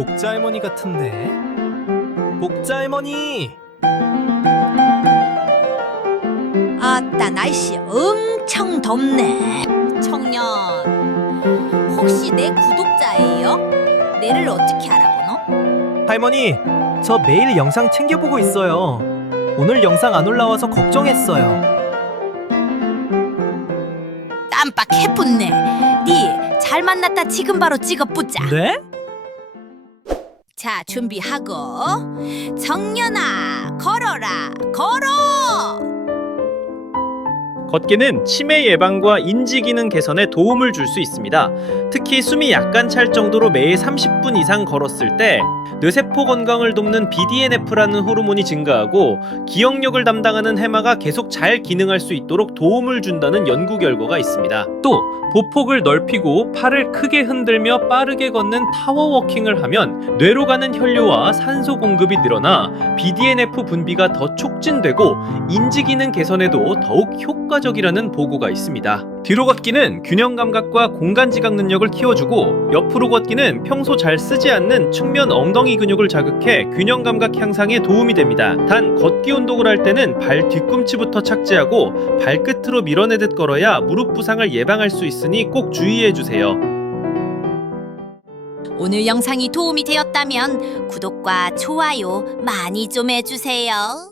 복자 할머니 같은데. 복자 할머니. 아따 날씨 엄청 덥네. 청년 혹시 내 구독자예요? 내를 어떻게 알아보노? 할머니, 저 매일 영상 챙겨보고 있어요. 오늘 영상 안 올라와서 걱정했어요. 깜빡 해뿐네. 니 잘 만났다 지금 바로 찍어 뿌자. 네? 자 준비하고 청년아 걸어라 걸어. 걷기는 치매 예방과 인지 기능 개선에 도움을 줄 수 있습니다. 특히 숨이 약간 찰 정도로 매일 30분 이상 걸었을 때 뇌세포 건강을 돕는 BDNF라는 호르몬이 증가하고 기억력을 담당하는 해마가 계속 잘 기능할 수 있도록 도움을 준다는 연구 결과가 있습니다. 또 보폭을 넓히고 팔을 크게 흔들며 빠르게 걷는 타워 워킹을 하면 뇌로 가는 혈류와 산소 공급이 늘어나 BDNF 분비가 더 촉진되고 인지 기능 개선에도 더욱 효과적이라는 보고가 있습니다. 뒤로 걷기는 균형 감각과 공간 지각 능력을 키워주고 옆으로 걷기는 평소 잘 쓰지 않는 측면 엉덩이 근육을 자극해 균형 감각 향상에 도움이 됩니다. 단 걷기 운동을 할 때는 발 뒤꿈치부터 착지하고 발끝으로 밀어내듯 걸어야 무릎 부상을 예방할 수 있으니 꼭 주의해 주세요. 오늘 영상이 도움이 되었다면 구독과 좋아요 많이 좀 해주세요.